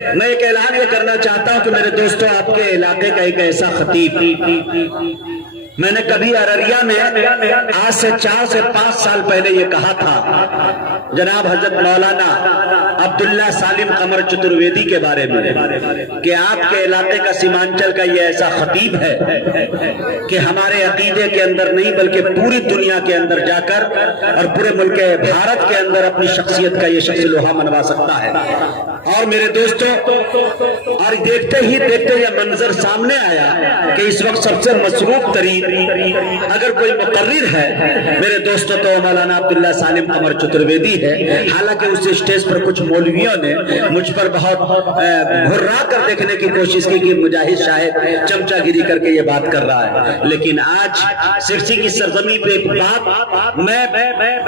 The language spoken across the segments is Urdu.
میں ایک اعلان یہ کرنا چاہتا ہوں کہ میرے دوستوں، آپ کے علاقے کا ایک ایسا خطیب، میں نے کبھی ارریا میں آج سے 4 سے 5 سال پہلے یہ کہا تھا جناب حضرت مولانا عبداللہ سالم قمر چترویدی کے بارے میں کہ آپ کے علاقے کا سیمانچل کا یہ ایسا خطیب ہے کہ ہمارے عقیدے کے اندر نہیں بلکہ پوری دنیا کے اندر جا کر اور پورے ملک بھارت کے اندر اپنی شخصیت کا یہ شخص لوہا منوا سکتا ہے۔ اور میرے دوستوں، اور دیکھتے ہی دیکھتے یہ منظر سامنے آیا کہ اس وقت سب سے مصروف ترین اگر کوئی مقرر ہے میرے دوستوں تو مولانا عبداللہ سالم قمر چترویدی ہے۔ حالانکہ اس اسٹیج پر کچھ مولویوں نے مجھ پر بہت گھرا کر دیکھنے کی کوشش کی کہ مجاہد شاہد چمچہ گیری کر کے یہ بات کر رہا ہے، لیکن آج سرسی کی سرزمین پہ ایک بات میں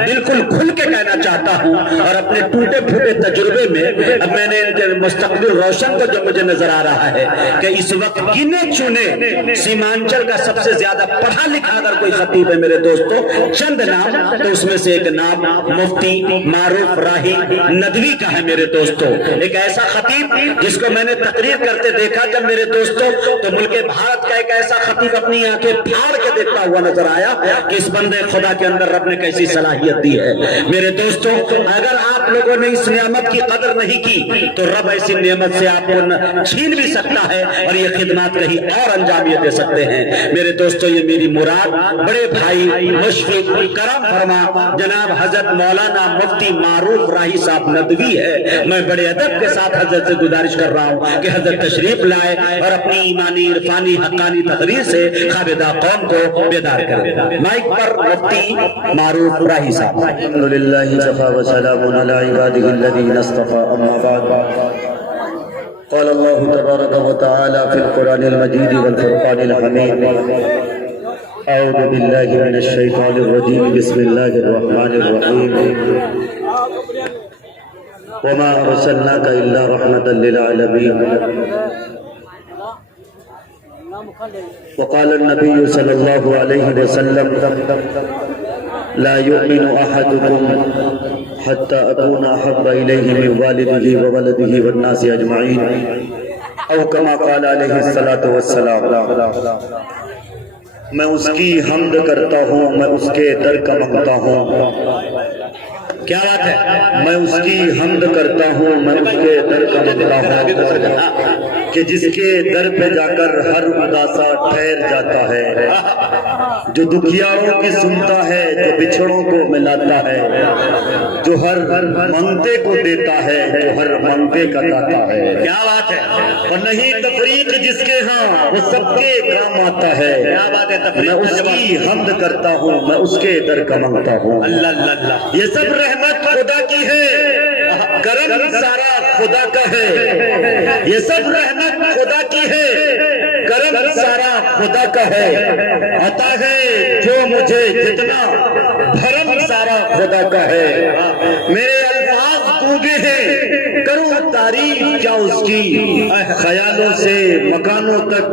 بالکل کھل کے کہنا چاہتا ہوں، اور اپنے ٹوٹے پھوٹے تجربے میں اب میں نے مستقبل روشن کو جو مجھے نظر آ رہا ہے کہ اس وقت گنے چنے سیمانچل کا سب سے زیادہ پڑھا لکھا اگر کوئی خطیب ہے میرے دوستو، چند نام تو اس میں سے ایک نام مفتی معروف راہی ندوی کا ہے میرے دوستو۔ ایک ایسا خطیب جس کو میں نے تقریر کرتے دیکھا جب میرے دوستو تو ملک بھارت کا ایک ایسا خطیب اپنی آنکھیں پھاڑ کے دیکھتا ہوا نظر آیا کہ اس بندے خدا کے اندر رب نے کیسی صلاحیت دی ہے۔ میرے دوستو، اگر آپ لوگوں نے اس نعمت کی قدر نہیں کی تو رب ایسی نعمت سے آپ کو چھین بھی سکتا ہے اور یہ خدمات کہیں اور انجام یہ دے سکتے ہیں۔ میرے دوستو، یہ میری مراد بڑے بھائی مشفق کرم فرما جناب حضرت مولانا مفتی معروف راہی صاحب ندوی ہے۔ میں بڑے ادب کے ساتھ حضرت سے گزارش کر رہا ہوں کہ حضرت تشریف لائے اور اپنی ایمانی عرفانی حقانی تقریر سے خابدہ قوم کو بیدار کریں۔ مائک پر مفتی معروف راہی صاحب۔ الحمدللہ وکفی وسلام علی عبادہ الذین اصطفی، اما بعد۔ قال اللہ تبارک و تعالی فی القرآن المجید والفرقان الحمید، اعوذ باللہ من الشیطان الرجیم، بسم اللہ الرحمن الرحیم، وما ارسلناک الا رحمتا للعالمین۔ وقال النبی صلی اللہ علیہ وسلم، لا يؤمن احدكم حتى اكون احب اليه من والده وولده والناس اجمعين، او كما قال عليه الصلاة والسلام۔ میں اس کی حمد کرتا ہوں، میں اس کے در کا منگتا ہوں۔ کیا بات ہے؟ میں اس کی حمد کرتا ہوں، میں اس کے در کا منگتا ہوں کہ جس کے در پہ جا کر ہر اداسا ٹھہر جاتا ہے، جو دکھیاروں کی سنتا ہے، جو بچھڑوں کو ملاتا ہے، جو ہر منگتے کو دیتا ہے، جو ہر منگتے کا داتا ہے۔ کیا بات ہے؟ اور نہیں تفریق جس کے ہاں وہ سب کے کام آتا ہے۔ کیا بات ہے؟ میں اس کی حمد کرتا ہوں، میں اس کے در کا منگتا ہوں۔ اللہ اللہ اللہ، یہ سب رحمت خدا کی ہے، کرم سارا خدا کا ہے۔ یہ سب رحمت خدا کی ہے، کرم سارا خدا کا ہے۔ عطا ہے جو مجھے جتنا، بھرم سارا خدا کا ہے۔ میرے الفاظ گونگے ہیں، کروں تعریف کیا اس کی، خیالوں سے مکانوں تک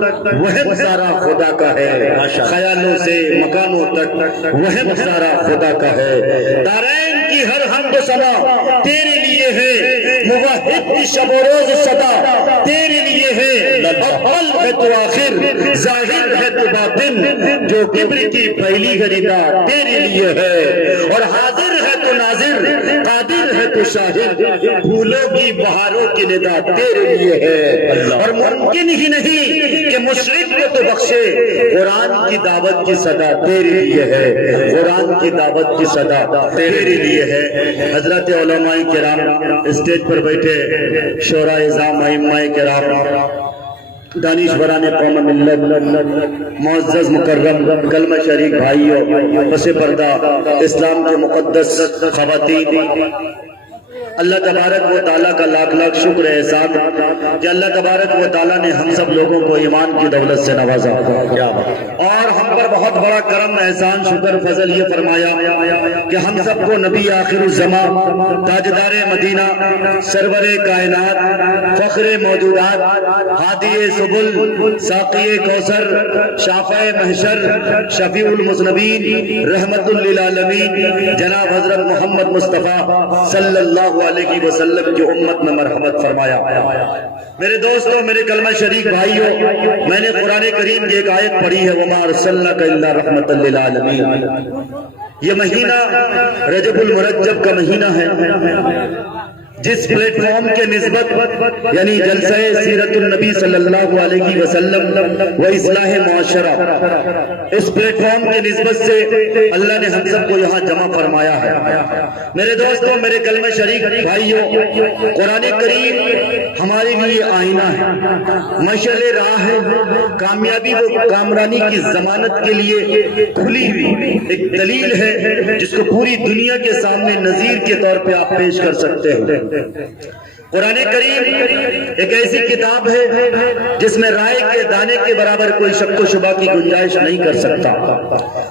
وہم سارا خدا کا ہے۔ خیالوں سے مکانوں تک وہم سارا خدا کا ہے۔ دارین کی ہر حمد و ثنا تیرے لیے ہے، موحد کی شب و روز صدا تیرے لیے ہے۔ اول ہے تو آخر، ظاہر ہے تو باطن، جو کبر کی پہلی غریدہ تیرے لیے ہے۔ اور حاضر ہے تو ناظر، قادر ہے تو شاہد، پھولوں کی بہاروں کی ندا تیرے لیے ہے۔ اور ممکن ہی نہیں کہ مشرق کو تو بخشے، قرآن کی دعوت کی صدا تیرے لیے ہے۔ قرآن کی دعوت کی صدا تیرے لیے ہے۔ حضرت علماء کرام، اسٹیج پر بیٹھے شورا اعظام، ائمہ کرام، دانشوران قوم ملت، معزز مکرم کلمہ شریک بھائیوں، پس پردہ اسلام کے مقدس خواتین، اللہ تبارک و تعالیٰ کا لاکھ لاکھ شکر احسان کہ اللہ تبارک و تعالیٰ نے ہم سب لوگوں کو ایمان کی دولت سے نوازا، اور ہم پر بہت بڑا کرم، احسان، شکر، فضل یہ فرمایا کہ ہم سب کو نبی آخر الزمان، تاجدار مدینہ، سرور کائنات، فخر موجودات، ہادی سبل، ساقی کوثر، شافع محشر، شفیع المذنبین، رحمت للعالمین جناب حضرت محمد مصطفیٰ صلی اللہ علیہ وسلم کی امت میں مرحمت فرمایا۔ میرے دوستوں، میرے کلمہ شریک بھائیوں، میں نے قرآن کریم کی ایک آیت پڑھی ہے وَمَا أَرْسَلْنَاكَ إِلَّا رَحْمَةً لِلْعَالَمِينَ۔ یہ مہینہ رجب المرجب کا مہینہ ہے، جس پلیٹ فارم کے نسبت یعنی جلسہ سیرت النبی صلی اللہ علیہ وسلم و اصلاح معاشرہ، اس پلیٹ فارم کے نسبت سے اللہ نے ہم سب کو یہاں جمع فرمایا ہے۔ میرے دوستوں، میرے کلمہ شریک بھائیوں، قرآن کریم ہمارے لیے آئینہ ہے، مشعل راہ ہے، کامیابی و کامرانی کی ضمانت کے لیے کھلی ہوئی ایک دلیل ہے جس کو پوری دنیا کے سامنے نظیر کے طور پہ آپ پیش کر سکتے ہیں۔ قرآن کریم ایک ایسی کتاب ہے جس میں رائے کے دانے کے برابر کوئی شک و شبہ کی گنجائش نہیں کر سکتا۔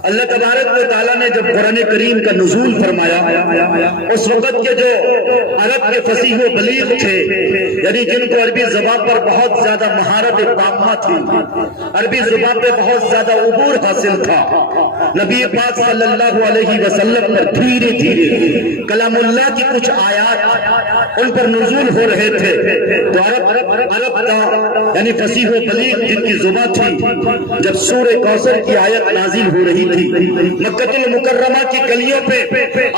اللہ تبارک و تعالیٰ نے جب قرآن کریم کا نزول فرمایا، اس وقت کے جو عرب کے فصیح و بلیغ تھے، یعنی جن کو عربی زبان پر بہت زیادہ مہارت تامہ تھی، عربی زبان پہ بہت زیادہ عبور حاصل تھا، نبی پاک صلی اللہ علیہ وسلم پر دھیرے دھیرے کلام اللہ کی کچھ آیات ان پر نزول ہو رہے تھے، تو عرب کا یعنی فصیح و بلیغ جن کی زبان تھی، جب سورہ کوثر کی آیت نازل ہو رہی تھی، مکہ المکرمہ کی گلیوں پہ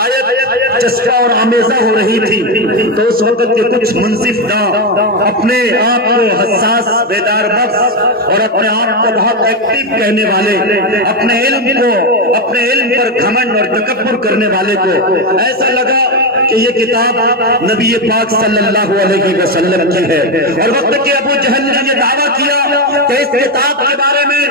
آیت چسپاں اور آمیزہ ہو رہی تھی، تو اس وقت کے کچھ منصف داں اپنے آپ کو حساس، بیدار بخش اور اپنے آپ کو بہت ایکٹیو کہنے والے، اپنے علم پر گھمنڈ اور تکبر کرنے والے کو ایسا لگا کہ یہ کتاب نبی پاک صلی اللہ علیہ وسلم کی ہے، اور وقت کے ابو جہل نے یہ دعویٰ کیا کہ اس کتاب کے بارے میں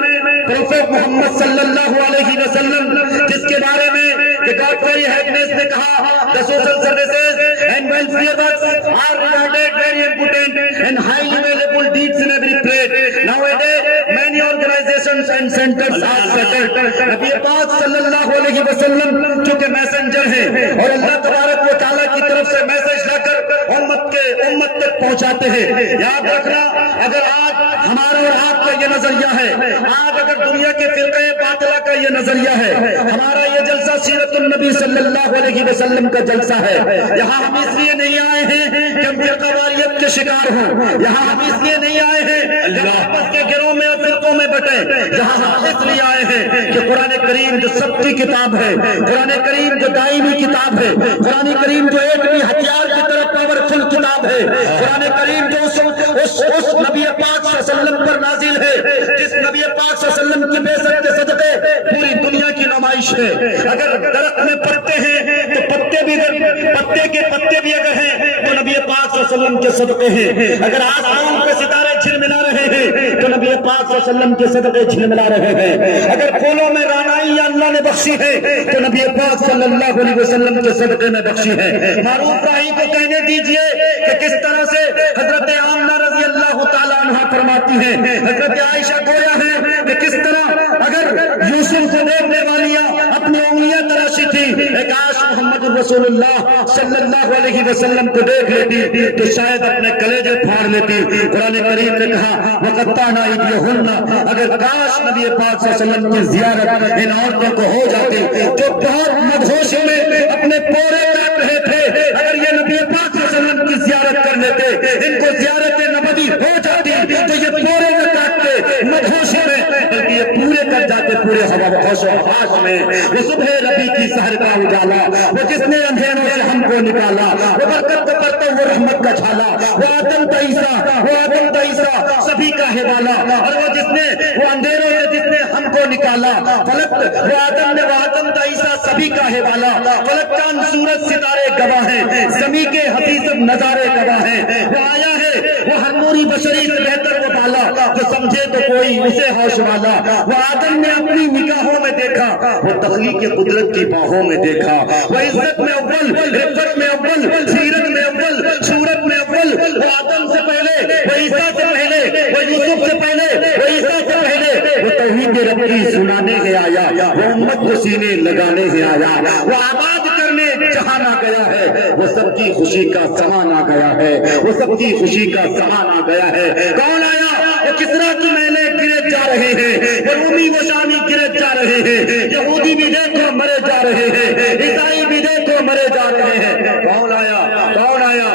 پروفیٹ محمد صلی اللہ علیہ وسلم، جس کے بارے میں کہ گاڈفری ہیپنس نے کہا the social services and welfare works are regarded very important and highly valuable deeds in every plate. Nowadays many organizations and centers are shuttered. نبی پاک صلی اللہ علیہ وسلم چونکہ میسنجر ہیں اور اللہ تبارک و تعالیٰ کی طرف سے میسج لا کر امت تک پہنچاتے ہیں۔ یاد رکھنا، اگر آج ہمارا اور آپ کا یہ نظریہ ہے، آج اگر دنیا کے فرقہ باطلہ کا یہ نظریہ ہے، ہمارا یہ جلسہ سیرت النبی صلی اللہ علیہ وسلم کا جلسہ ہے، یہاں ہم اس لیے نہیں آئے ہیں کہ ہم فرقہ واریت کے شکار ہوں، یہاں ہم اس لیے نہیں آئے ہیں کہ آپس کے گروہ میں اور فرقوں میں بٹیں، یہاں ہم اس لیے آئے ہیں کہ قرآن کریم جو سب کی کتاب ہے، قرآن کریم جو دائمی کتاب ہے، قرآن کریم جو ایک بھی ہتھیار کی طرف پاورفل کتاب ہے، قرآن کریم جو اس نبی پاک صلی اللہ علیہ وسلم پر نازل ہے، جس نبی پاک صلی اللہ علیہ وسلم کی بعثت کے صدقے پوری دنیا کی نمائش ہے۔ اگر درخت میں پتے ہیں تو پتے کے پتے بھی اگر ہیں تو نبی پاک صلی اللہ علیہ وسلم کے صدقے ہیں، اگر آسمان پہ ستارے جھلملا رہے ہیں تو نبی پاک صلی اللہ علیہ وسلم کے صدقے جھلملا رہے ہیں، اگر پھولوں میں رانائی اللہ نے بخشی ہے تو نبی پاک صلی اللہ علیہ وسلم کے صدقے میں بخشی ہے۔ معروف راہی کو کہنے دیجئے کہ کس طرح سے حضرت آمنہ رضی اللہ تعالیٰ عنہ فرماتی ہیں، حضرت عائشہ گویا ہے کہ کس طرح اگر یوسف کو دیکھنے والیاں اپنی انگلیاں تراشی تھی، ایک کاش محمد رسول اللہ صلی اللہ علیہ وسلم کو دیکھ لیتی تو شاید اپنے کلیجے پھاڑ لیتی۔ قرآن کریم نے کہا وَقَطَّعْنَا أَيْدِيَهُنَّ، اگر کاش نبی پاک صلی اللہ علیہ وسلم کی زیارت ان عورتوں کو ہو جاتی جو بہت مدہوشی میں اپنے پورے کر رہے تھے، اگر یہ نبی پاک صلی اللہ علیہ وسلم کی زیارت کر لیتے، ان کو زیارت نبوی ہو جاتی تو یہ پورے نہ کاٹتے مدہوشی میں، بلکہ یہ پورے کر جاتے پورے ہوش و حواس میں۔ وہ صبح ربی کی سحر کا اجالا، وہ جس نے اندھیروں سے ہم کو نکالا، وہ برکت کو کرتے وہ رحمت کا چھالا، وہ آدم تا عیسیٰ سبھی کا ہے والا، اور وہ جس نے وہ اندھیروں سے جس نے ہم کو نکالا، فلک وہ آدم تا عیسیٰ سبھی کا ہے والا، فلک چاند سورج ستارے گواہ ہیں، زمین کے حقیقت نظارے گواہ ہیں، وہ آیا ہے وہ ہر نوری بشری سے بہتر وہ بالا، جو سمجھے تو کوئی اسے ہوش والا، وہ آدم نے اپنی نگاہوں میں دیکھا، وہ تخلیق قدرت کی باہوں میں دیکھا، وہ عزت میں اول، رفت میں اول، سیرت میں اول، صورت میں اول، وہ آدم سے پہلے، وہ عیسیٰ سے پہلے، وہ یوسف سے پہلے، وہ عیسیٰ سے پہلے، وہ توحید رب کی سنانے ہے آیا، وہ امت کو سینے لگانے ہے آیا، وہ آباد وہ سب کی خوشی کا سامان آ گیا ہے، وہ سب کی خوشی کا سامان آ گیا ہے۔ کون آیا؟ وہ کسرا کی محلیں گرے جا رہے ہیں، وہ رومی و شامی گرے جا رہے ہیں، یہودی بھی دیکھو مرے جا رہے ہیں، عیسائی بھی دیکھو مرے جا رہے ہیں۔ کون آیا؟ کون آیا؟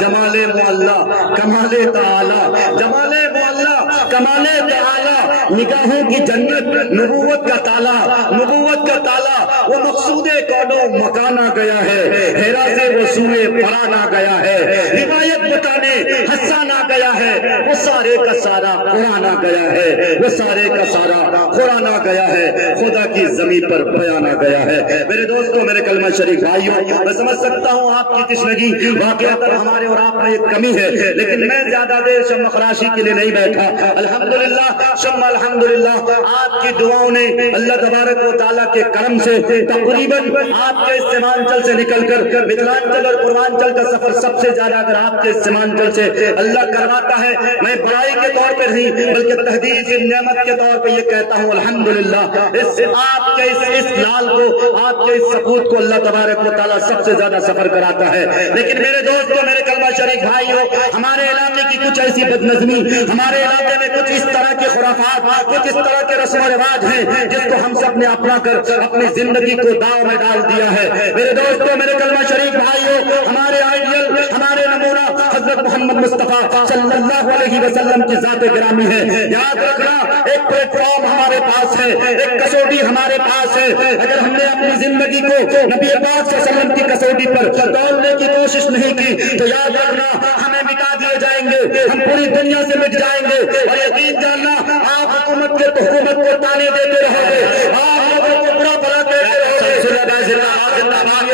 جمال معلا، کمال تعالی، جمال معلا، کمال تعالی، نگاہوں کی جنت، نبوت کا تالا، نبوت کا تالا، وہ مقصود کونو مکان آ گیا ہے، ہیرا سے وہ سوئے فران آ گیا ہے، روایت بتانے حسان آ گیا ہے، وہ سارے کا سارا قرآن آ گیا ہے، وہ سارے کا سارا قرآن آ گیا ہے، خدا کی زمین پر بیان آ گیا ہے۔ میرے دوستوں، میرے کلمہ شریف بھائیوں، میں سمجھ سکتا ہوں آپ کی تشنگی واقعات ہمارے اور آپ میں ایک کمی ہے، لیکن میں زیادہ دیر شم خراشی کے لیے نہیں بیٹھا۔ الحمدللہ شم الحمدللہ آپ کی دعاؤں نے اللہ تبارک و تعالیٰ کے کرم سے تقریباً آپ کے سیمانچل سے نکل کر متھلانچل اور پوروانچل کا سفر سب سے زیادہ اگر آپ کے سیمانچل سے اللہ کرواتا ہے، میں بڑائی کے طور پر نہیں بلکہ تحدید نعمت کے طور پہ یہ کہتا ہوں الحمدللہ، آپ کے اس لال کو، آپ کے اس سپوت کو اللہ تبارک و تعالیٰ سب سے زیادہ سفر کراتا ہے۔ لیکن میرے دوستوں، میرے کلمہ شریف بھائیوں، ہمارے علاقے کی کچھ ایسی بدنظمی، ہمارے علاقے میں کچھ اس طرح کے خرافات، کچھ اس طرح کے رسم و رواج ہیں جس کو ہم سب نے اپنا کر اپنی زندگی کو داؤ میں ڈال دیا ہے۔ میرے دوستوں، میرے کلمہ شریف بھائیوں، ہمارے آئیڈیل، ہمارے نمونہ حضرت محمد مصطفیٰ صلی اللہ علیہ وسلم کی ذات گرامی ہے۔ یاد رکھنا، ایک پلیٹ فارم ہمارے پاس ہے، ایک کسوٹی ہمارے پاس ہے۔ اگر ہم نے اپنی زندگی کو نبی پاک صلی اللہ علیہ وسلم کی کسوٹی پر تولنے کی کوشش نہیں کی تو یاد رکھنا ہمیں مٹا دیے جائیں گے، ہم پوری دنیا سے مٹ جائیں گے۔ اور یقین جاننا، آپ حکومت کے حکومت کو تانے دیتے رہو گے، آپ لوگوں کو برا بھلا کہتے رہو گے۔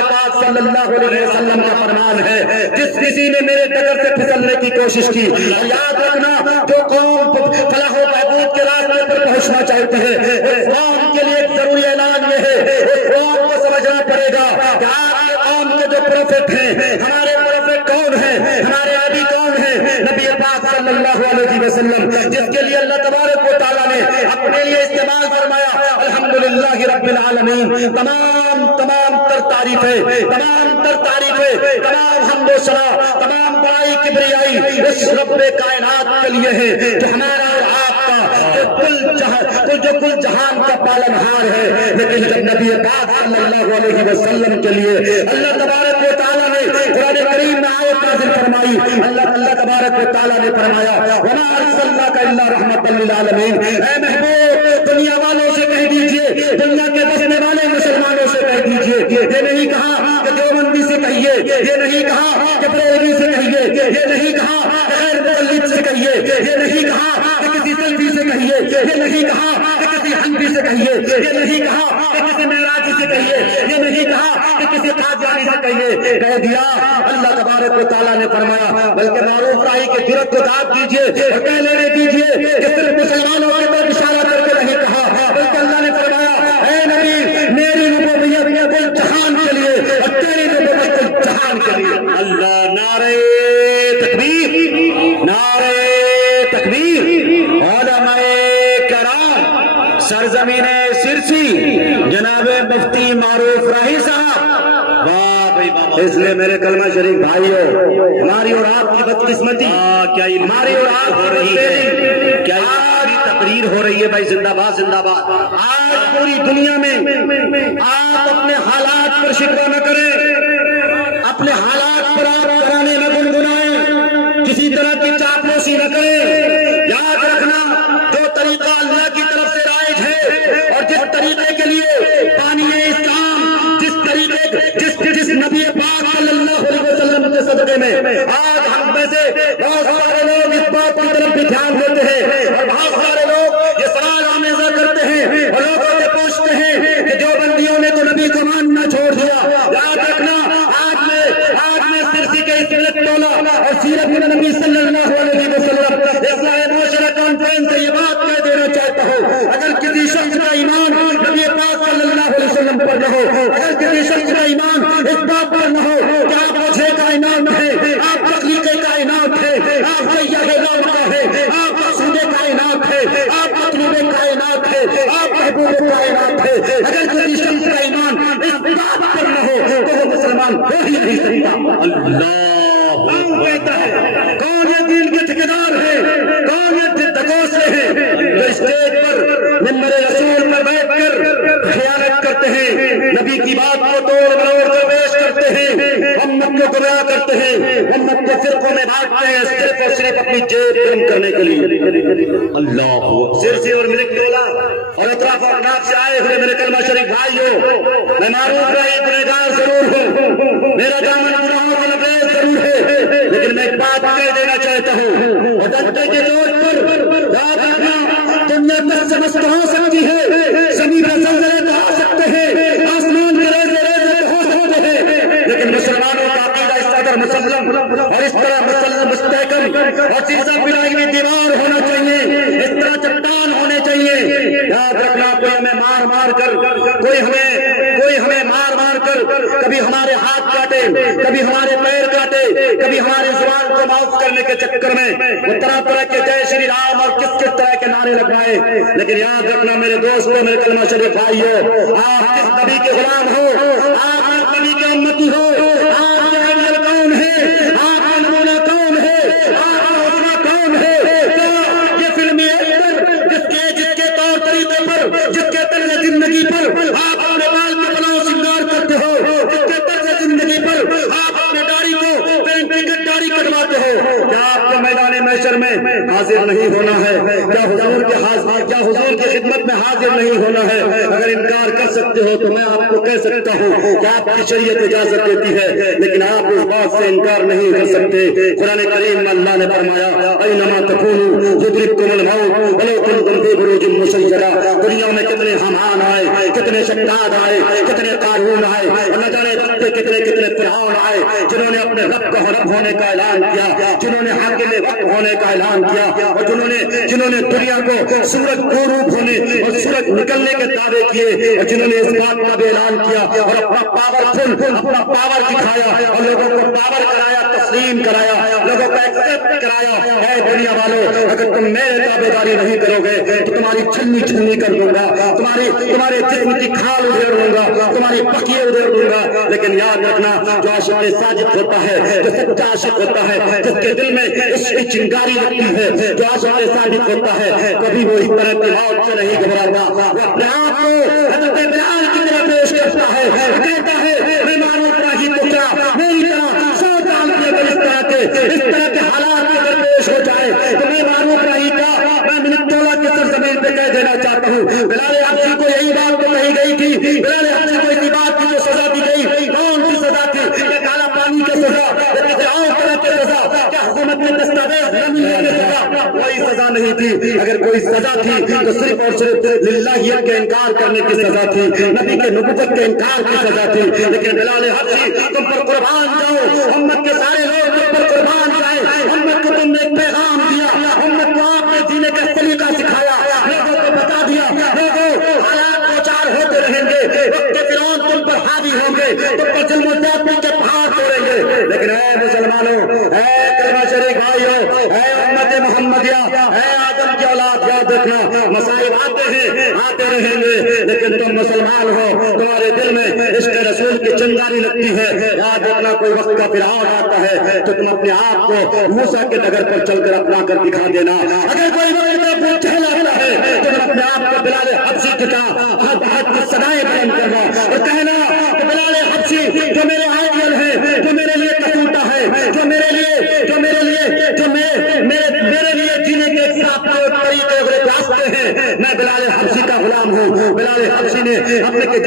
پاک صلی اللہ علیہ وسلم کا فرمان ہے، جس کسی نے میرے ڈگر سے پھسلنے کی کوشش کی، یاد رکھنا جو قوم فلاح و بہبود کے راستے پر پہنچنا چاہتے ہیں، اس قوم کے لیے ایک ضروری اعلان یہ ہے، اس قوم کو سمجھنا پڑے گا کہ آپ کے قوم کے جو پروفٹ ہیں، ہمارے پروفٹ کون ہیں، ہمارے نبی کون ہیں؟ نبی پاک صلی اللہ علیہ وسلم، جس کے لیے اللہ تبارک و تعالیٰ نے اپنے لیے استعمال فرمایا الحمدللہ رب العالمین۔ تمام تر تعریفیں، تمام تر تعریفیں، تمام حمد و ثنا، تمام بڑائی کبریائی اس رب کائنات کے لیے ہے جو ہمارا اور آپ کا جو کل جہان کا پالنہار ہے۔ لیکن جب نبی پاک صلی اللہ علیہ وسلم کے لیے اللہ تبارک و تعالیٰ نے قرآن کریم میں آیت نازل فرمائی، اللہ تبارک و تعالیٰ نے فرمایا وَمَا أَرْسَلْنَاكَ إِلَّا رَحْمَةً لِّلْعَالَمِينَ۔ اے محبوب، دنیا والوں سے کہہ دیجئے، دنیا کے بسنے والے مسلمانوں سے کہہ دیجئے، یہ نہیں کہا کہ دیوبندی سے کہیے، یہ نہیں کہا کہ بریلوی سے کہیے، یہ نہیں کہا کہ غیر مقلد سے کہیے، یہ نہیں کہا کہ کسی سلفی سے کہیے، یہ نہیں کہا کہ کسی حنفی سے کہیے، یہ نہیں کہا کہ کسی معراجی سے کہیے، یہ نہیں کہا کہ کسی قادیانی سے کہیے، کہہ دیا اللہ تبارک و تعالیٰ نے فرمایا بلکہ معروف راہی کے جرأت کو داد دیجئے اور کہہ لینے دیجئے کہ صرف مسلمانوں کی طرف اشارہ کر کے نہیں کہا، بلکہ اللہ نے فرمایا اے نبی، میری نبوت کل جہان کے لیے اور تیری نبوت کل جہان کے لیے۔ اللہ، نعرہ تکبیر، نعرہ تکبیر۔ علماء کرام، سرزمین سرسی، جناب مفتی معروف راہی صاحب، اس لیے میرے کلمہ شریف بھائیوں، ہماری اور آپ کی بدقسمتی، ہماری اور آپ ہو رہی ہے، کیا تقریر ہو رہی ہے؟ بھائی زندہ باد، زندہ باد۔ آج پوری دنیا میں آپ اپنے حالات پر شکوہ نہ کریں، اپنے حالات پر آپ کرانے نہ گنگنائیں، کسی طرح کی چاپلوسی نہ کریں۔ یاد رکھنا، جو طریقہ اللہ کی طرف سے رائج ہے اور جس طریقے کے لیے بانی اسلام، جس نبی پاک صلی اللہ علیہ وسلم کے صدقے میں آج ہم میں سے بہت سارے لوگ اس بات کی طرف بھی دھیان دیتے ہیں اور بہت سارے لوگ یہ سوال آمیزہ کرتے ہیں اور لوگوں سے پوچھتے ہیں کہ جو بندیوں نے تو نبی کو ماننا چھوڑ دیا۔ یاد رکھنا، آج میں سرسی کے اس ملک ٹولہ اور سیرت نبی صلی اللہ علیہ وسلم اصلاح معاشرہ کانفرنس سے یہ بات کہہ دینا چاہتا ہوں، اگر کسی شخص کا ایمان نبی پاک صلی اللہ علیہ وسلم پر نہ ہو، اگر کسی شخص کا ایمان اس بات پر نہ ہو کہ آپ مجھے کا ایمان ہے، آپ فرقوں میں بانٹتے ہیں صرف اور صرف اپنی جیب گرم کرنے کے لیے۔ اللہ سرسی اور ملک ڈولا اور اطراف اور ناف سے آئے ہوئے میرے کلمہ شریف بھائیوں، میں معروف رہی گنہگار ضرور ہوں، میرا دامن گناہوں سے لبریز ضرور ہے، لیکن میں ایک بات کہہ دینا چاہتا ہوں، عدالتیں کے طور پر یاد رکھنا، دنیا تک سے مست ہو سکتی ہے، زمین پر زلزلے تو آ سکتے ہیں، آسمان کے ریزے ریزے ہو سکتے ہیں، لیکن مسلمانوں کا عقیدہ اس قدر مسلم اور اس طرح مسلم مستحکم اور سیسا پلائی ہوئی دیوار ہونا چاہیے، اس طرح چٹان ہونے چاہیے۔ یاد رکھنا، کوئی ہمیں مار مار کر کوئی ہمیں مار مار کر کبھی ہمارے ہاتھ کاٹے، کبھی ہمارے پیر کاٹے، کبھی ہماری زبان کو معاف کرنے کے چکر میں وہ طرح طرح کے جے شری رام اور کس کس طرح کے نعرے لگائے، لیکن یاد رکھنا میرے دوستوں، میرے کلمہ شریف بھائیو، آپ کس نبی کے غلام ہو، آپ کس نبی کے امتی ہو، آپ کے افضل کون ہے، آپ کا نمونہ کون ہے، آپ کا حسنہ کون ہے؟ کیا یہ فلمی ایکٹر جس کے طور طریقے پر، جس کے طرز زندگی پر آپ اپنے بال کے بلاؤ سنگار کرتے ہو، جس کے طرز زندگی پر آپ اپنے داڑھی کو پینٹنگ داڑھی کٹواتے ہو، کیا آپ کو میدان محشر میں حاضر نہیں ہونا ہے؟ کیا حضور کی خدمت میں حاضر نہیں ہونا ہے؟ اگر انکار کر سکتے ہو تو میں آپ کو کہہ سکتا ہوں کہ آپ کی شریعت اجازت دیتی ہے، لیکن آپ اس بات سے انکار نہیں کر سکتے۔ قرآن کریم میں اللہ نے فرمایا اینما تکونوا یدرککم الموت ولو کنتم فی بروج مشیدہ۔ دنیا میں کتنے حمان آئے، کتنے شداد آئے، کتنے قارون آئے، اللہ جانے کتنے فرعون آئے، جنہوں نے اپنے رب کا رب ہونے کا اعلان کیا، جنہوں نے حاکم وقت ہونے کا اعلان کیا، اور جنہوں نے دنیا کو سورج غروب ہونے اور سورج نکلنے کے دعوے کیے، اور جنہوں نے اس بات کا بھی اعلان کیا اور اپنا پاور دکھایا اور لوگوں کو پاور کرایا، تسلیم کرایا، لوگوں کو ایکسپٹ کرایا۔ اے دنیا والوں، اگر تم میرے تابعداری نہیں کرو گے تو تمہاری چھنی چھنی کر دوں گا، تمہارے جسم کی کھال ادھیڑ دوں گا، تمہاری پکیے ادھیڑ دوں گا۔ لیکن یاد رکھنا، جو عاشق ساجد ہوتا ہے، جو سچا عاشق ہوتا ہے، جس کے دل میں عشق کی چنگاری لگتی ہے، جو عاشق ساجد ہوتا ہے، کبھی وہ اس طرح کی موت سے نہیں گھبراتا، وہ اپنے آپ کو حضرت بلال کی طرح پیش کرتا ہے، کہتا ہے میں معروف راہی تو کیا میری طرح سو سال کے اگر اس طرح کے حالات کے اگر پیش ہو جائے تو میں معروف راہی کا میں منت تولا کی سرزمین پہ کہہ دینا چاہتا ہوں، بلال حبشی کو یہی بات تو کہی گئی تھی، بلال حبشی کو اسی بات کی جو سزا دی گئی، کون سی سزا تھی؟ کیا کالا پانی کی سزا، یا کسی اور طرح کی سزا، کیا حکومت میں دستاویز نہ ملنے کی سزا؟ کوئی سزا نہیں تھی۔ اگر کوئی سزا تھی تو صرف اور صرف للہیت کے انکار کرنے کی سزا تھی، نبی کے نبوت کے انکار کی سزا تھی۔ لیکن بلال حبشی تم پر قربان جاؤ، امت کے سارے لوگ تم پر قربان جائے، امت کو تم نے ایک پیغام دیا، امت کو آپ نے جینے کا طریقہ سکھایا، لوگوں کو بتا دیا، لوگوں حالات دو چار ہوتے رہیں گے، وقت فرعون تم پر حاوی ہوں گے، تم پر ظلم و زیادتی کے پہاڑ توڑیں گے، لیکن اے مسلمانوں، اے کلمہ شریف بھائیوں، اے امت محمدیہ، اے آدم کی اولاد، یاد رکھنا مصائب آتے رہیں گے، لیکن تم مسلمان ہو، تمہارے دل میں عشق رسول کی چنگاری لگتی ہے، یاد رکھنا کوئی وقت کا فرعون آتا ہے تو تم اپنے آپ کو موسیٰ کے ڈگر پر چل کر اپنا کر دکھا دینا، اگر کوئی وقت کا پوچھنے لگتا ہے تو تم اپنے آپ کو بلال حبشی کی حد کی صدائیں بلند کرنا اور کہنا کہ بلال حبشی جو میرے آئیڈیل ہے، جو میرے لیے کسوٹا ہے، جو میرے لیے جینے کے ایک صاف طریقے اور راستے ہیں، میں بلال حبشی کا غلام ہوں۔ بلال حبشی نے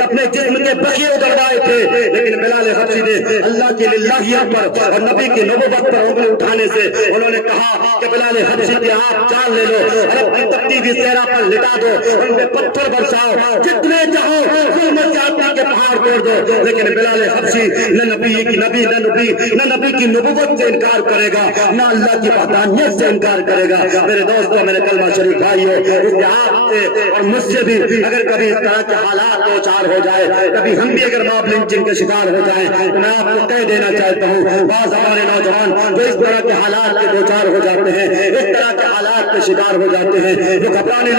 اپنے جسم کے بقیے اتروائے تھے، لیکن بلال حبشی نے اللہ کی للہیت پر اور نبی کی نبوت پر انگلی اٹھانے سے انہوں نے کہا کہ بلال حبشی کی آپ جان لے لو اور اپنی تپتی ہوئی صحرا پر لٹا دو، ان پہ پتھر برساؤ، جتنے چاہو ظلم و زیادتی کے پہاڑ توڑ دو، لیکن بلال حبشی نہ نبی کی نبوت سے انکار کرے گا، نہ اللہ کی وحدانیت سے انکار کرے گا۔ میرے دوستوں، میرے کلمہ شریف بھائیوں، اس آپ سے اور مجھ سے بھی اگر کبھی اس طرح کے حالات دو چار ہو جائے، کبھی ہم بھی اگر موب لنچنگ کے شکار ہو جائیں تو میں آپ کو کہہ دینا چاہتا ہوں، بعض ہمارے نوجوان جو اس طرح کے حالات کے دو چار ہو جاتے ہیں، اس طرح کے حالات کے شکار ہو جاتے ہیں، جو گھبرانے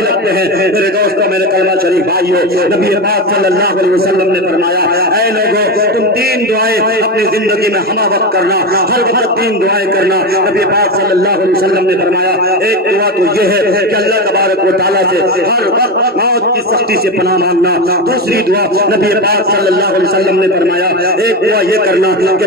لگتے ہیں، میرے دوستوں، میرے کلمہ شریف بھائیوں، نبی پاک صلی اللہ علیہ وسلم نے فرمایا، اے لوگوں، تم 3 دعائیں اپنی زندگی میں ہمہ وقت کرنا، ہر وقت 3 دعائیں کرنا۔ نبی پاک صلی اللہ علیہ وسلم نے فرمایا، ایک دعا تو یہ ہے کہ اللہ اللہ تبارک و تعالیٰ سے ہر وقت موت کی سختی سے پناہ مانگنا۔ دوسری دعا نبی پاک صلی اللہ علیہ وسلم نے فرمایا ایک دعا یہ کرنا کہ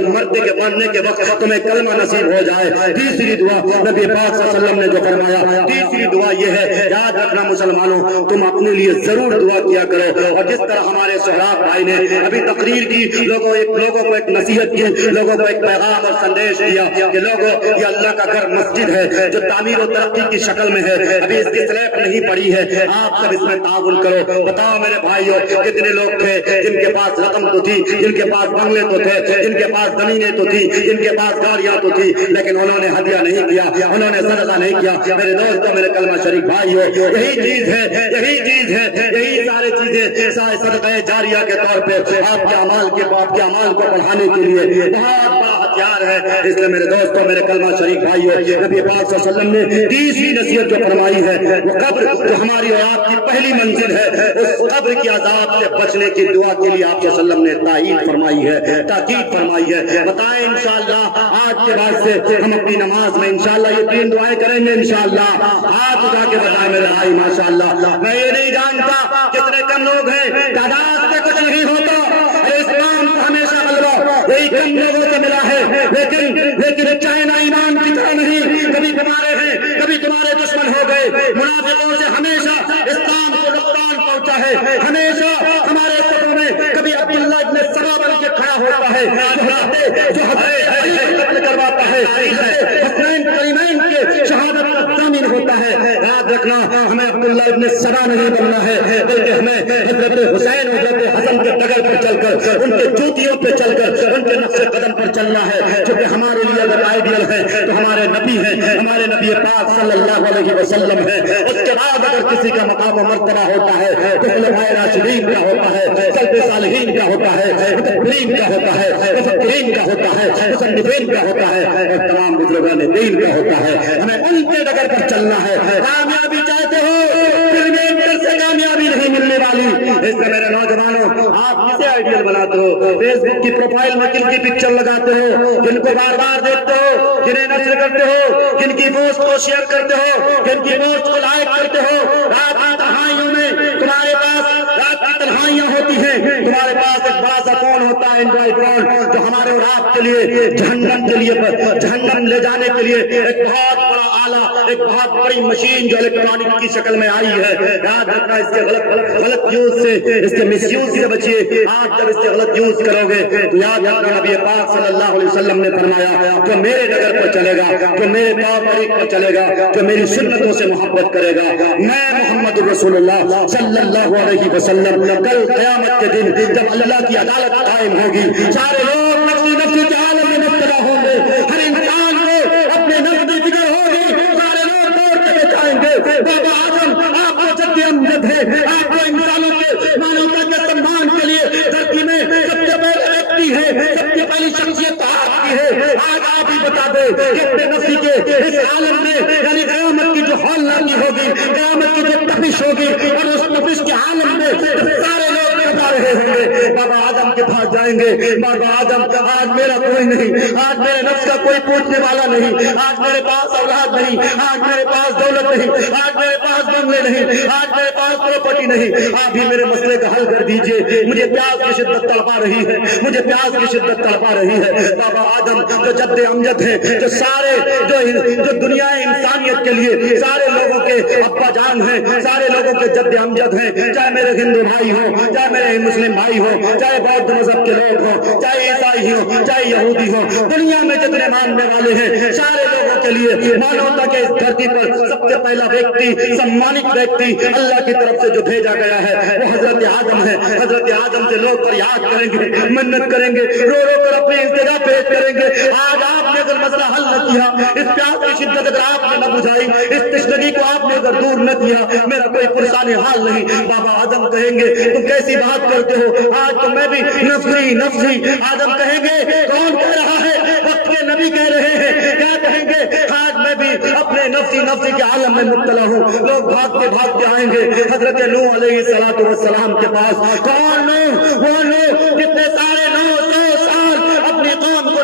مرنے کے وقت تمہیں کلمہ نصیب ہو جائے۔ تیسری دعا نبی پاک صلی اللہ علیہ وسلم نے جو فرمایا تیسری دعا یہ ہے، یاد رکھنا مسلمانوں تم اپنے لیے ضرور دعا کیا کرو، اور جس طرح ہمارے سہراب بھائی نے ابھی تقریر کی، لوگوں کو ایک نصیحت کی، لوگوں کو ایک پیغام اور سندیش دیا کہ لوگوں یہ اللہ کا گھر مسجد ہے جو تعمیر و ترقی کی شکل میں ہے، ابھی اس کی سلیب نہیں پڑی ہے، آپ سب اس میں تعاون کرو۔ بتاؤ میرے بھائیوں کتنے لوگ تھے جن کے پاس رقم تو تھی، جن کے پاس بنگلے تو تھے، جن کے پاس زمینیں تو تھی، جن کے پاس گاڑیاں تو تھی، لیکن انہوں نے ہدیہ نہیں کیا، انہوں نے صدقہ نہیں کیا۔ میرے دوستوں میرے کلمہ شریف بھائیوں یہی چیز ہے، یہی سارے چیزیں صدقہ جاریہ کے طور پہ آپ کے اعمال کو بڑھانے کے لیے بہت بڑا ہتھیار ہے۔ اس لیے میرے دوستوں میرے کلمہ شریف بھائیوں نبی پاک صلی اللہ علیہ وسلم نے تیسری نصیحت جو فرمائی ہے وہ قبر جو ہماری اور آپ کی پہلی منزل ہے، اس قبر کی عذاب سے بچنے کی دعا کے لیے آپ صلی اللہ علیہ وسلم نے تاکید فرمائی ہے۔ بتائیں انشاءاللہ آج کے بعد سے ہم اپنی نماز میں انشاءاللہ یہ 3 دعائیں کریں گے انشاءاللہ۔ ہاتھ اٹھا کے بتائیں میرے بھائی ماشاءاللہ۔ میں یہ نہیں جانتا کتنے کم لوگ ہیں، تعداد سے کچھ نہیں ہوتا، اسلام کو ہمیشہ غلبہ یہی کم لوگوں سے ملا ہے، لیکن چائنا ایمان کی طرح نہیں، کبھی تمہارے ہیں کبھی تمہارے دشمن ہو گئے۔ منافقوں سے ہمیشہ اسلام کو نقصان پہنچا ہے، ہمیشہ ہمارے صفوں میں کبھی عبداللہ ابن سبا بن کے کھڑا ہوتا ہے جو قتل کرواتا ہے، حسنین کریمین کے شہادت کا ضامن ہوتا ہے۔ یاد رکھنا ہمیں عبداللہ ابن سبا نہیں بننا ہے، بلکہ ہمیں حضرت حسین حضرت حسن کے ڈگر پر چل کر، ان کے جوتیوں پہ چل کر، ان کے نقش قدم پر چلنا ہے، جو کہ ہمارے لیے اگر آئیڈیل ہے تو ہمارے نبی ہیں، ہمارے نبی پاک صلی اللہ علیہ وسلم ہے۔ اس کے بعد اگر کسی کا مقام و مرتبہ ہوتا ہے تو خلفائے راشدین کا ہوتا ہے، سلف صالحین کا ہوتا ہے، متقین کا ہوتا ہے، مفکرین کا ہوتا ہے، مصنفین کا ہوتا ہے، اور تمام بزرگان دین کا ہوتا ہے۔ ہمیں ان کے ڈگر پر چلنا ہے۔ کامیابی چاہتے ہو سے کامیابی نہیں ملنے والی۔ اس میں میرے نوجوانوں آپ کسے آئیڈیل بناتے ہو؟ فیس بک کی پروفائل میں کن کی پکچر لگاتے ہو، جن کو بار بار دیکھتے ہو، جنہیں نشر کرتے ہو، جن کی پوسٹ کو شیئر کرتے ہو، جن کی پوسٹ کو لائک کرتے ہو۔ رات کی تنہائیوں میں تمہارے پاس رات کی تنہائیاں ہوتی ہیں، تمہارے پاس ایک بڑا سا فون ہوتا ہے، اینڈرائڈ فون، جو ہمارے اور آپ کے لیے جہنم لے جانے کے لیے ایک بہت بڑا آلہ، ایک بہت بڑی مشین جو الیکٹرانک کی شکل میں آئی ہے۔ یاد رکھنا اس کے غلط یوز سے، اس کے مس یوز سے بچیے۔ آپ جب اس کے غلط یوز کرو گے تو یاد رکھنا نبی پاک صلی اللہ علیہ وسلم نے فرمایا جو میرے ڈگر پر چلے گا، جو میرے طور طریق پر چلے گا، جو میری سنتوں سے محبت کرے گا، میں محمد رسول اللہ صلی اللہ علیہ وسلم کل قیامت کے دن جب اللہ کی عدالت قائم ہوگی، سارے لوگ نفسی کے عالم میں مبتلا ہوں گے، ہر انسان کو اپنے نفسی فکر ہوگی، سارے لوگ دوڑ کے جائیں گے۔ بابا آدم آپ کو جد امجد ہے، آپ کو انسانوں کے مانوتا کے سمان کے لیے دھرتی میں سب سے پہلے ویکتی ہے، سب سے پہلی شخصیت آپ کی ہے۔ آج آپ ہی بتا دیں کہ اپنے نفسی کے اس عالم میں یعنی قیامت کی جو ہولناکی ہوگی، قیامت کی جو تپش ہوگی، اور اس تپش کے عالم میں سارے لوگ کھپا رہے ہوں گے، بابا آدم کے پاس جائیں گے۔ بابا آدم آج میرا کوئی نہیں، آج میرے نفس کا کوئی پوچھنے والا نہیں، آج میرے پاس اولاد نہیں، آج میرے پاس دولت نہیں، آج میرے پاس بنگلے نہیں، آج میرے پاس پراپرٹی نہیں، آپ بھی میرے مسئلے کا حل کر دیجئے۔ مجھے پیاس کی شدت تڑپا رہی ہے، مجھے پیاس کی شدت تڑپا رہی ہے۔ بابا آدم جو جد امجد ہیں، جو سارے جو دنیا انسانیت کے لیے سارے لوگوں کے ابا جان ہیں، سارے لوگوں کے جد امجد ہیں، چاہے میرے ہندو بھائی ہوں، چاہے میرے مسلم بھائی ہوں، چاہے بودھ مذہب کے لوگ ہوں، چاہے عیسائی ہوں، چاہے یہودی ہوں، دنیا میں جتنے ماننے والے ہیں سارے لوگوں کے لیے مانوتا کے اس دھرتی پر سب سے پہلا ویکتی، سمانک ویکتی اللہ کی طرف سے جو بھیجا گیا ہے وہ حضرت آدم ہے۔ حضرت آدم سے لوگ فریاد کریں گے، منت کریں گے، رو رو کر اپنی انتہا پیش کریں گے۔ آج آپ نے اگر مسئلہ حل نہ کیا، اس پیاس کی شدت اگر آپ نے نہ بجھائی، اس تشنگی کو آپ نے اگر دور نہ کیا، میرا کوئی پرسان حال نہیں۔ بابا آدم کہیں گے تم کیسی بات کرتے ہو، آج تو میں بھی نفسی آدم کہیں گے کون کہہ رہا ہے، وقت کے نبی کہہ رہے ہیں، کیا کہیں گے آج میں بھی اپنے نفسی کے عالم میں مبتلا ہوں۔ لوگ بھاگتے آئیں گے حضرت نوح علیہ السلام کے پاس۔ کون لوگ؟ وہ لوگ جتنے سارے 900 سال اپنی قوم کو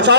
100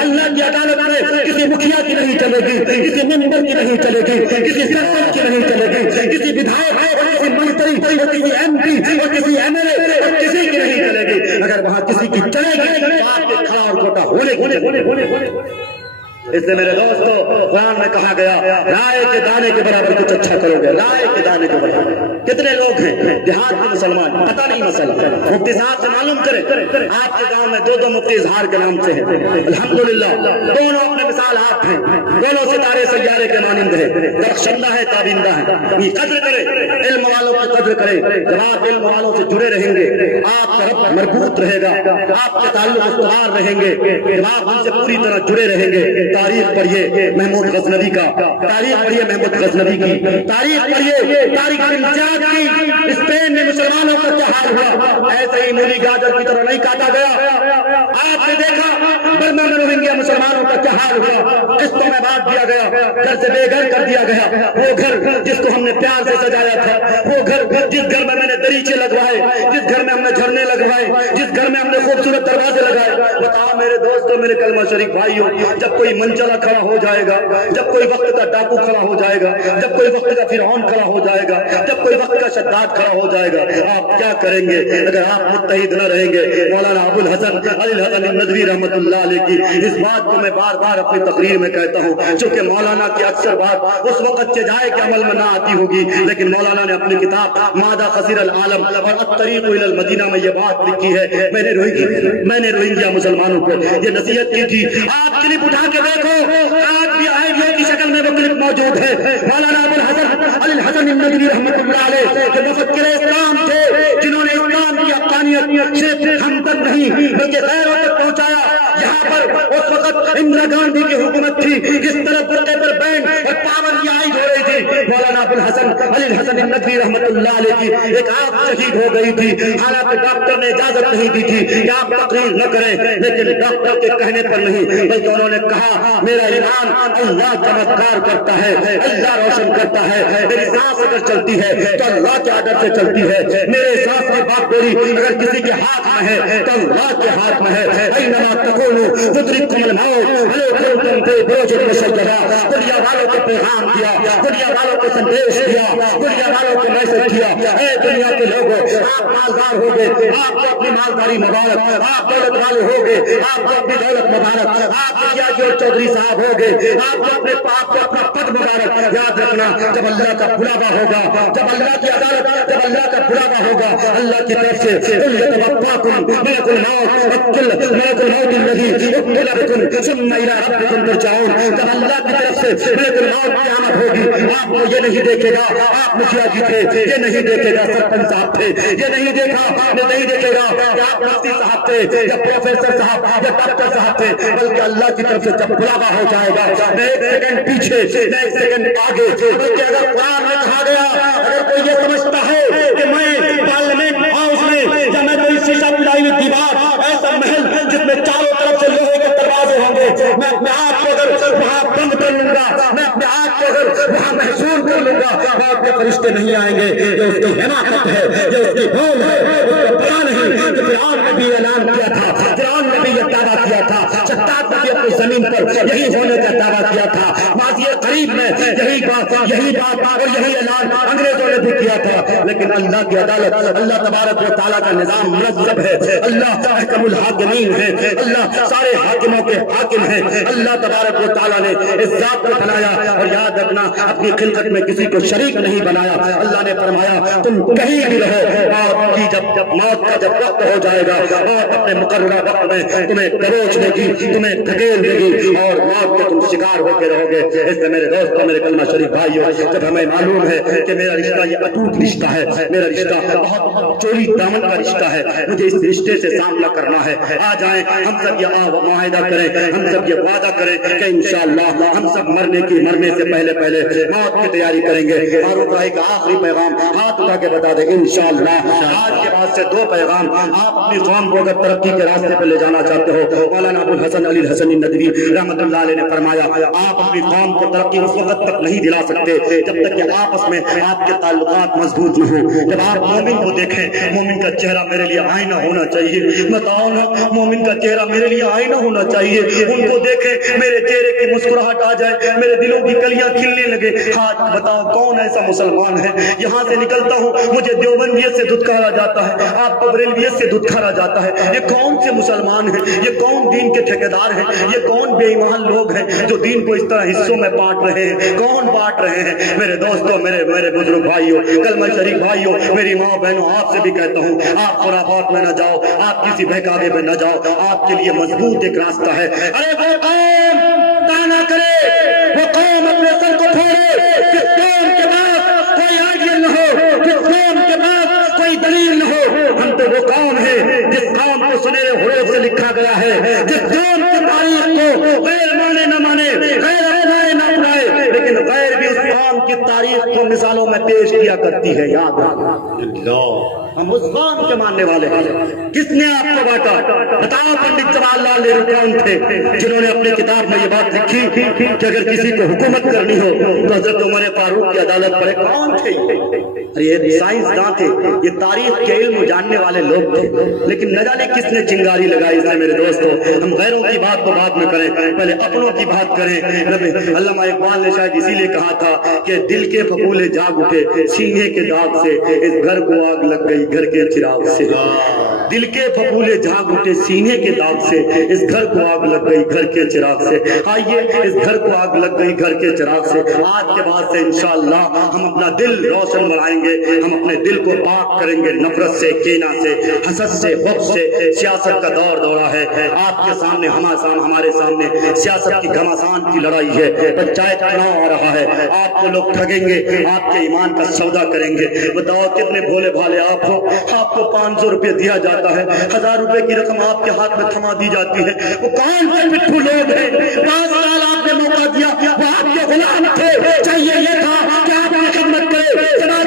اللہ کی عدالت میں کسی مکھیا کی نہیں چلے گی، کسی ممبر کی نہیں چلے گی، کسی سرپنچ کی نہیں چلے گی، کسی ودھائک اور کسی منتری اور کسی ایم پی اور کسی ایم ایل اے اور کسی کی نہیں چلے گی۔ اگر وہاں کسی کی چلے گی تو آپ کے کھڑا اور کھوٹا ہونے کی۔ اس لیے میرے دوستو، قرآن میں کہا گیا رائے کے دانے کے برابر کچھ اچھا کرو گے، رائے کے دانے کے برابر۔ کتنے لوگ ہیں دیہات کے مسلمان، پتہ نہیں مسئلہ، مفتی صاحب سے معلوم کریں، آپ کے گاؤں میں دو مفتی اظہار کے نام سے ہیں، الحمدللہ دونوں اپنے مثال آپ ہیں، دونوں ستارے سیارے کے مانند ہیں، درخشندہ ہے تابندہ ہے۔ یہ قدر کرے، علم والوں کی قدر کرے۔ جب آپ علم والوں سے جڑے رہیں گے آپ کا رب مربوط رہے گا، آپ کے تعلق استوار رہیں گے، جب آپ ان سے پوری طرح جڑے رہیں گے۔ تاریخ پڑھیے محمود غزنوی کا، تاریخ پڑھیے محمود غزنوی کی، تاریخ پڑھیے تاریخ امتیاز کی۔ اسپین میں مسلمانوں کا کیا حال ہوا، ایسے ہی مولی گاجر کی طرح نہیں کاٹا گیا۔ آپ نے دیکھا برما میں روہنگیا مسلمانوں کا کیا حال ہوا، قسطوں میں بانٹ دیا گیا، گھر سے بے گھر کر دیا گیا۔ وہ گھر جس کو ہم نے پیار سے سجایا تھا، وہ گھر جس گھر میں نے دریچے لگوائے، جس گھر میں ہم نے جھرنے لگوائے، جس گھر میں ہم نے خوبصورت دروازے لگائے۔ بتاؤ میرے دوستوں، میرے کلمہ شریف بھائیوں، جب کوئی منچلا کھڑا ہو جائے گا، جب کوئی وقت کا ڈاکو کھڑا ہو جائے گا، جب کوئی وقت کا فرعون کھڑا ہو جائے گا، جب کوئی وقت کا شداد کھڑا ہو جائے گا، آپ کیا کریں گے اگر آپ متحد نہ رہیں گے؟ مولانا ابو الحسن علی الحسن ندوی رحمۃ اللہ علیہ کی اس بات کو میں بار بار اپنی تقریر میں کہتا ہوں، چونکہ مولانا کی اکثر بات اس وقت سے جائے کہ عمل میں نہ آتی ہوگی، لیکن مولانا نے اپنی کتاب مادہ خسیر العالم اور الطریق الی المدینہ میں یہ بات لکھی ہے۔ میں نے روہنگیا مسلمانوں کو یہ نصیحت کی تھی، آپ کلپ اٹھا کے دیکھو، آج بھی آئیڈیا کی شکل میں وہ کلپ موجود ہے۔ مولانا ابو الحسن علی الحسن ندوی رحمۃ اللہ علیہ جو مفکر اسلام تھے، جنہوں نے اسلام کی حقانیت صرف ہم تک نہیں بلکہ غیروں تک پہنچایا۔ یہاں پر اس وقت اندرا گاندھی کی حکومت تھی، جس طرح برقعے پر بین اور پابندی عائد ہو رہی تھی، مولانا ابو الحسن علی الحسن ندوی رحمۃ اللہ علیہ کی ایک آنکھ شہید ہو گئی تھی۔ حالانکہ ڈاکٹر نے اجازت نہیں دی تھی کہ آپ تقریر نہ کریں، لیکن ڈاکٹر کے کہنے پر نہیں بلکہ انہوں نے کہا میرا ایمان اللہ چمتکار کرتا ہے، اللہ روشن کرتا ہے، میری سانس اگر چلتی ہے تو اللہ کے آڈر سے چلتی ہے، میرے سانس کی بات میری اگر کسی کے ہاتھ میں ہے تو اللہ کے ہاتھ میں ہے۔ اینما تکونوا یدرککم الموت ولو کنتم فی بروج مشیدہ۔ دنیا والوں کو پیغام دیا، دنیا والوں کو سندیش دیا، دنیا والوں کو میسج کیا، اے دنیا کے لوگوں، آپ مالدار ہو گئے، آپ کو اپنی مالداری مبارک، آپ دولت والے ہو گئے، آپ کو اپنی دولت مبارک، آپ جو چودھری صاحب ہو گئے، آپ کو اپنے پاپ کو اپنا پد مبارک۔ یاد رکھنا جب اللہ کا بلاوا ہوگا، جب اللہ کی عدالت، جب اللہ کا بلاوا ہوگا اللہ کی طرف سے ملک الموت الذی وکل بکم ثم الی ربکم ترجعون۔ جب اللہ کی طرف سے ملک الموت کی آمد ہوگی، آپ کو یہ نہیں دیکھے گا آپ مکھیا جی تھے، یہ نہیں دیکھے گا سرپنچ صاحب تھے، یہ نہیں دیکھے گا کہ آپ مفتی صاحب تھے یا پروفیسر صاحب یا ڈاکٹر صاحب تھے، بلکہ اللہ کی طرف سے جب بلاوا ہو جائے گا، میں ایک سیکنڈ پیچھے، میں ایک سیکنڈ آگے۔ بلکہ اگر قرآن میں کہا گیا، اگر کوئی یہ سمجھتا ہے کہ میں پارلیمنٹ ہاؤس میں یا میں کوئی شیشہ پلائی ہوئی دیوار، ایسا محل جس میں چاروں طرف سے لوہے کے دروازے ہوں گے، میں اپنے آپ کو اگر وہاں بند کر لوں گا، میں اپنے آپ کو اگر وہاں محصور کر لوں گا، موت کے فرشتے نہیں آئیں گے۔ یہ اس کی حماقت ہے، یہ اس کی بھول ہے، اس کو پتا نہیں کہ فرعون نے بھی اعلان کیا تھا، فرعون نے بھی یہ دعویٰ کیا تھا، شداد نے بھی اپنی زمین پر یہی ہونے کا دعویٰ کیا تھا، ماضی قریب میں یہی بات اور یہی اعلان انگریزوں نے بھی کیا تھا۔ لیکن اللہ کی عدالت، اللہ تبارک و تعالیٰ کا نظام منظم ہے، اللہ احکم الحاکمین ہے، اللہ سارے حاکموں کے حاکم ہیں، اللہ تبارک و تعالیٰ نے اس ذات کو بنایا اور یاد رکھنا اپنی خلقت میں کسی کو شریک نہیں بنایا۔ اللہ نے فرمایا تم کہیں بھی رہو، اور کی جب موت کا جب وقت ہو جائے گا اور اپنے مقررہ وقت میں تمہیں دبوچ دے گی، تمہیں دھکیل دے گی اور موت کے تم شکار ہو کے رہو گے۔ اس لیے میرے دوستوں، میرے کلمہ شریف بھائیوں، جب ہمیں معلوم ہے کہ میرا رشتہ یہ اٹوٹ رشتہ ہے، میرا رشتہ بہت چوری دامن کا رشتہ ہے، مجھے اس رشتے سے سامنا کرنا ہے، آ جائیں ہم سب یہ معاہدہ کریں، ہم سب یہ وعدہ کریں کہ انشاءاللہ ہم سب مرنے سے پہلے موت کی تیاری کریں گے۔ فاروق بھائی کا آخری پیغام ہاتھ اٹھا کے بتا دیں، انشاءاللہ آج کے بعد سے 2 پیغام کرام آپ اپنی قوم کو اگر ترقی کے راستے پہ لے جانا چاہتے ہو، مولانا ابو الحسن علی الحسنی ندوی رحمۃ اللہ علیہ نے فرمایا آپ اپنی قوم کو ترقی اس وقت تک نہیں دلا سکتے جب تک کہ آپس میں آپ کے تعلقات مضبوط نہ ہوں۔ جب آپ مومن کو دیکھیں، مومن کا چہرہ میرے لیے آئینہ ہونا چاہیے، بتاؤ نا، مومن کا چہرہ میرے لیے آئینہ ہونا چاہیے، ان کو دیکھیں میرے چہرے کی مسکراہٹ آ جائے، میرے دلوں کی کلیاں کھلنے لگے۔ ہاتھ بتاؤ کون ایسا مسلمان ہے؟ یہاں سے نکلتا ہوں مجھے دیوبندیت سے دھتکارا جاتا ہے، آپ کو بریلویت سے دھتکارا جاتا ہے۔ یہ کون سے مسلمان ہیں؟ یہ کون دین کے ٹھیکیدار ہیں؟ یہ کون بے ایمان لوگ ہیں جو دین کو اس طرح حصوں میں بانٹ رہے ہیں؟ کون بانٹ رہے ہیں؟ میرے دوستوں، میرے بزرگ بھائیوں، کلمہ شریف بھائیوں، میری ماں بہنوں، آپ سے بھی کہتا ہوں آپ خرافات میں نہ جاؤ، آپ کسی بہکاوے میں نہ جاؤ، آپ کے لیے مضبوط ایک راستہ ہے۔ ارے وہ قوم تانا کرے، وہ قوم اپنے سر کو پھوڑے، جس قوم کے پاس کوئی آئیڈیل نہ ہو، جس قوم کے پاس کوئی دلیل نہ ہو۔ ہم تو وہ قوم ہے جس قوم کو سنہرے حروف سے لکھا گیا ہے، جس قوم کی تاریخ کو غیر مانے نہ مانے، غیر اپنائے نہ اپنائے، لیکن غیر بھی اس قوم کی تاریخ کو مثالوں میں پیش کیا کرتی ہے۔ یاد رکھنا، ہم اس قوم کے ماننے والے ہیں۔ کس نے آپ کو بانٹا؟ بتاؤ، پنڈت جواہر لال نہرو کون تھے جنہوں نے اپنی کتاب میں یہ بات لکھی کہ اگر کسی کو حکومت کرنی ہو تو حضرت عمر فاروق کی عدالت پڑے؟ کون تھے یہ؟ سائنسداں تھے، یہ تاریخ کے علم جاننے والے لوگ تھے، لیکن نہ جانے کس نے چنگاری لگائی۔ اس نے میرے دوستوں، ہم غیروں کی بات تو بعد میں کریں، پہلے اپنوں کی بات کریں۔ علامہ اقبال نے شاید اسی لیے کہا تھا کہ دل کے پھپھولے جاگ اٹھے سینے کے داغ سے، اس گھر کو آگ لگ گئی گھر کے چراغ سے۔ دل کے پھپھولے جاگ اٹھے سینے کے داغ سے، اس گھر کو آگ لگ گئی گھر کے چراغ سے۔ آئیے، اس گھر کو آگ لگ گئی گھر کے چراغ سے۔ آج کے بعد سے انشاءاللہ ہم اپنا دل روشن بنائیں گے، ہم اپنے دل کو پاک کریں گے نفرت سے، کینہ سے، حسد سے، بغض سے۔ سیاست کا دور دورہ ہے، آپ کے سامنے ہمارے سامنے سیاست کی گھمسان کی لڑائی ہے۔ پنچایت چناؤ آ رہا ہے، آپ کو لوگ ٹھگیں گے، آپ کے ایمان کا سودا کریں گے۔ بتاؤ کتنے بھولے بھالے آپ ہو، آپ کو 500 روپے دیا جاتا ہے، 1000 روپے کی رقم آپ کے ہاتھ میں تھما دی جاتی ہے۔ وہ کون سے پٹھو لوگ ہیں؟ 5 سال آپ نے موقع دیا، وہ آپ کے غلام تھے، چاہیے یہ تھا کہ آپ کی خدمت کرے، جناب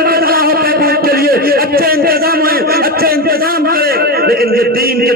کے لیے اچھے انتظام ہوئے، اچھے انتظام کرے، لیکن یہ دین کے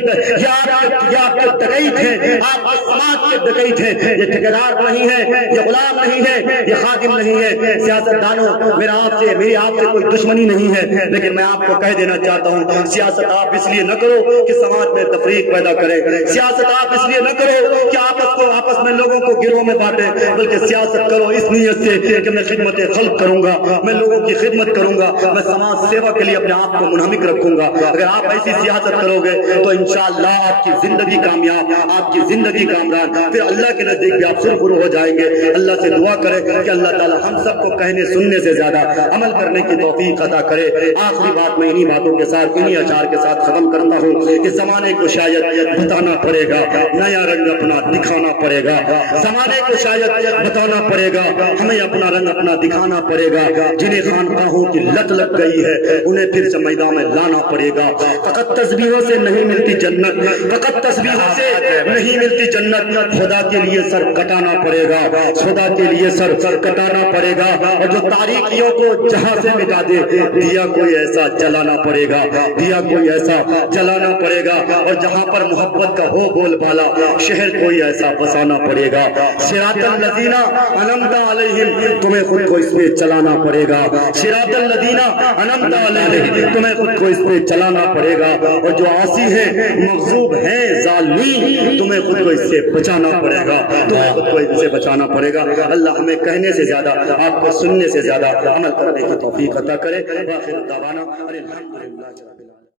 آپ کے ڈکیت ہیں، آپ کے سماج کے ڈکیت ہیں۔ یہ ٹھیکیدار نہیں ہے، یہ غلام نہیں ہے، یہ خادم نہیں ہے۔ سیاست دانوں، میری آپ سے کوئی دشمنی نہیں ہے، لیکن میں آپ کو کہہ دینا چاہتا ہوں سیاست آپ اس لیے نہ کرو کہ سماج میں تفریق پیدا کرے، سیاست آپ اس لیے نہ کرو کہ آپس میں لوگوں کو گروہ میں بانٹے، بلکہ سیاست کرو اس نیت سے کہ میں خدمت خلق کروں گا، میں لوگوں کی خدمت کروں گا، میں سماج سیوا کے لیے اپنے آپ کو منہمک رکھوں گا۔ اگر آپ ایسی سیاست کرو گے تو انشاءاللہ آپ کی زندگی کامیاب، آپ کی زندگی کامران، پھر اللہ کے نزدیک بھی آپ سرخرو ہو جائیں گے۔ اللہ سے دعا کرے کہ اللہ تعالی ہم سب کو کہنے سننے سے زیادہ عمل کرنے کی توفیق عطا کرے۔ آخری بات میں انہی باتوں کے ساتھ، انہی اشعار کے ساتھ ختم کرتا ہوں کہ زمانے کو شاید بتانا پڑے گا، نیا رنگ اپنا دکھانا پڑے گا۔ زمانے کو شاید بتانا پڑے گا، ہمیں اپنا رنگ اپنا دکھانا پڑے گا۔ جنہیں خانقاہوں کی لت لگ گئی ہے انہیں پھر سے میدان میں لانا پڑے گا۔ فقط تسبیحوں سے نہیں ملتی جنت، فقط تسبیحوں سے نہیں ملتی جنت، خدا کے لیے سر کٹانا پڑے گا، خدا کے لیے سر کٹانا پڑے گا۔ اور جو تاریکیوں کو جہاں سے مٹا دے، دیا کوئی ایسا جلانا پڑے گا، دیا کوئی ایسا جلانا پڑے گا۔ اور جہاں پر محبت کا ہو بول بالا، شہر کوئی ایسا بسانا پڑے گا۔ صراط الذین انعمت علیہم، تمہیں خود کو اس پہ چلانا پڑے گا۔ صراط الذین انعمت علیہم، تمہیں خود کو اس پہ چلانا پڑے گا۔ اور جو عاصی ہیں، مغضوب ہیں، ظالمین، تمہیں خود کو اس سے بچانا پڑے گا، تمہیں خود کو اس سے بچانا پڑے گا۔ اللہ ہمیں کہنے سے زیادہ، آپ کو سننے سے زیادہ عمل کرنے کی توفیق عطا کرے۔ وآخر دعوانا الحمدللہ۔